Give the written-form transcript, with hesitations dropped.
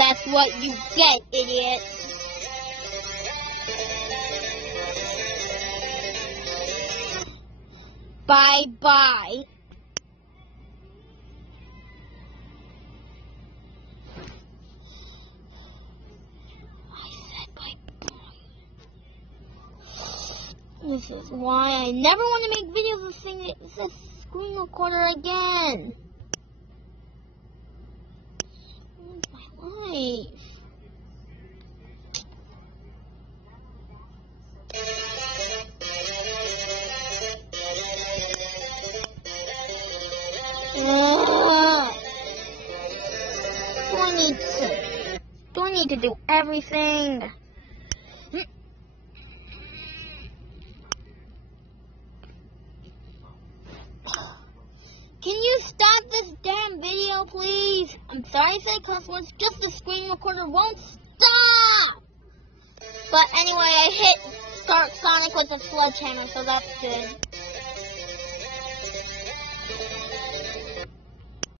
That's what you get, idiot. Bye-bye. This is why I never want to make videos of this screen recorder again. Ruined my life. Do I need to do everything? Can you stop this damn video, please? I'm sorry to say cuss words, just the screen recorder won't stop! But anyway, I hit Start Sonic with a sledgehammer, so that's good.